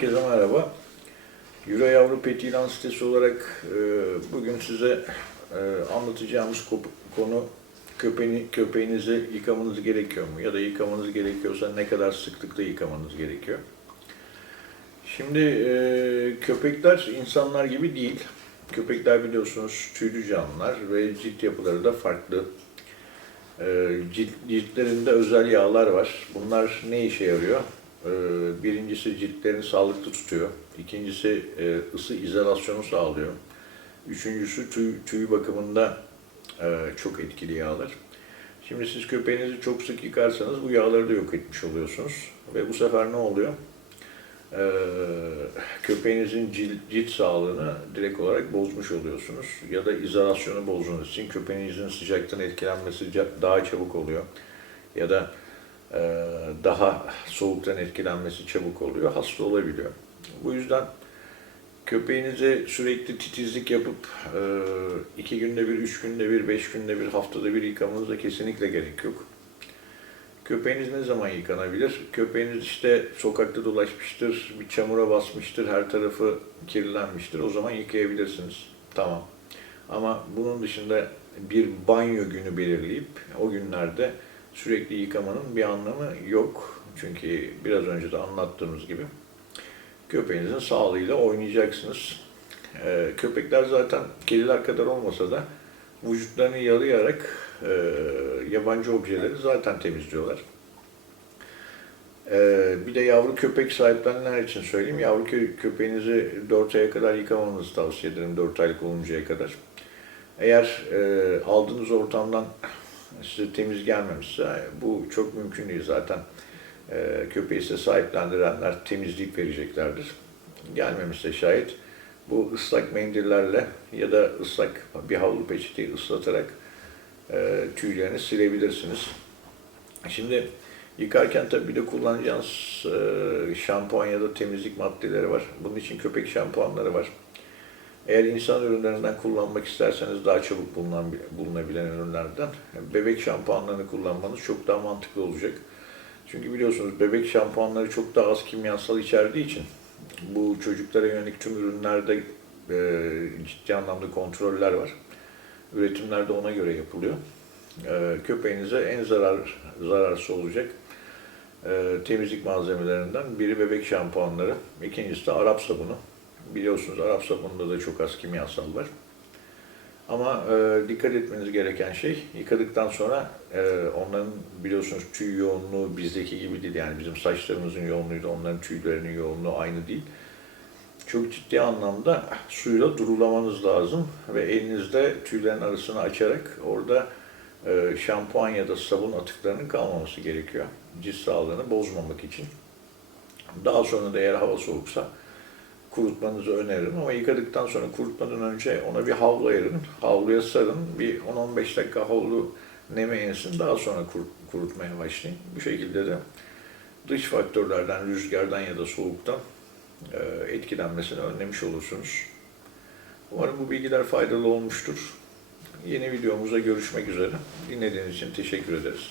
Herkese merhaba. Euro Yavru Pet ilan sitesi olarak e, bugün size e, anlatacağımız konu köpeğini, köpeğinizi yıkamanız gerekiyor mu? Ya da yıkamanız gerekiyorsa ne kadar sıklıkta yıkamanız gerekiyor? Şimdi e, köpekler insanlar gibi değil. Köpekler biliyorsunuz tüylü canlılar ve cilt yapıları da farklı. E, cilt, ciltlerinde özel yağlar var. Bunlar ne işe yarıyor? Ee, Birincisi ciltlerini sağlıklı tutuyor. İkincisi e, ısı izolasyonu sağlıyor. Üçüncüsü tüy, tüy bakımında e, çok etkili yağlar. Şimdi siz köpeğinizi çok sık yıkarsanız bu yağları da yok etmiş oluyorsunuz. Ve bu sefer ne oluyor? Ee, köpeğinizin cilt, cilt sağlığını direkt olarak bozmuş oluyorsunuz. Ya da izolasyonu bozduğunuz için köpeğinizin sıcaktan etkilenmesi daha çabuk oluyor. Ya da daha soğuktan etkilenmesi çabuk oluyor, hasta olabiliyor. Bu yüzden köpeğinize sürekli titizlik yapıp e, iki günde bir, üç günde bir, beş günde bir, haftada bir yıkamanıza kesinlikle gerek yok. Köpeğiniz ne zaman yıkanabilir? Köpeğiniz işte sokakta dolaşmıştır, bir çamura basmıştır, her tarafı kirlenmiştir. O zaman yıkayabilirsiniz. Tamam. Ama bunun dışında bir banyo günü belirleyip o günlerde sürekli yıkamanın bir anlamı yok. Çünkü biraz önce de anlattığımız gibi köpeğinizin sağlığıyla oynayacaksınız. Ee, köpekler zaten kediler kadar olmasa da vücutlarını yalayarak e, yabancı objeleri zaten temizliyorlar. Ee, bir de yavru köpek sahiplenenler için söyleyeyim. Yavru kö- köpeğinizi 4 aya kadar yıkamanızı tavsiye ederim. 4 aylık oluncaya kadar. Eğer e, aldığınız ortamdan size temiz gelmemişse bu çok mümkün değil zaten. E, köpeği size sahiplendirenler temizlik vereceklerdir. Gelmemişse şayet bu ıslak mendillerle ya da ıslak bir havlu peçeteyi ıslatarak e, tüylerini silebilirsiniz. Şimdi yıkarken tabii bir de kullanacağınız e, şampuan ya da temizlik maddeleri var. Bunun için köpek şampuanları var. Eğer insan ürünlerinden kullanmak isterseniz daha çabuk bulunan, bulunabilen ürünlerden bebek şampuanlarını kullanmanız çok daha mantıklı olacak. Çünkü biliyorsunuz bebek şampuanları çok daha az kimyasal içerdiği için bu çocuklara yönelik tüm ürünlerde e, ciddi anlamda kontroller var. Üretimler de ona göre yapılıyor. E, köpeğinize en zarar zararsız olacak e, temizlik malzemelerinden biri bebek şampuanları, ikincisi de Arap sabunu. Biliyorsunuz Arap sabununda da çok az kimyasal var. Ama e, dikkat etmeniz gereken şey yıkadıktan sonra e, onların biliyorsunuz tüy yoğunluğu bizdeki gibi değil. Yani bizim saçlarımızın yoğunluğuyla onların tüylerinin yoğunluğu aynı değil. Çok ciddi anlamda suyla durulamanız lazım ve elinizde tüylerin arasını açarak orada e, şampuan ya da sabun atıklarının kalmaması gerekiyor. Cilt sağlığını bozmamak için. Daha sonra da eğer hava soğuksa kurutmanızı öneririm ama yıkadıktan sonra kurutmadan önce ona bir havlu ayırın. Havluya sarın. Bir 10-15 dakika havlu neme insin. Daha sonra kur- kurutmaya başlayın. Bu şekilde de dış faktörlerden, rüzgardan ya da soğuktan e, etkilenmesini önlemiş olursunuz. Umarım bu bilgiler faydalı olmuştur. Yeni videomuzda görüşmek üzere. Dinlediğiniz için teşekkür ederiz.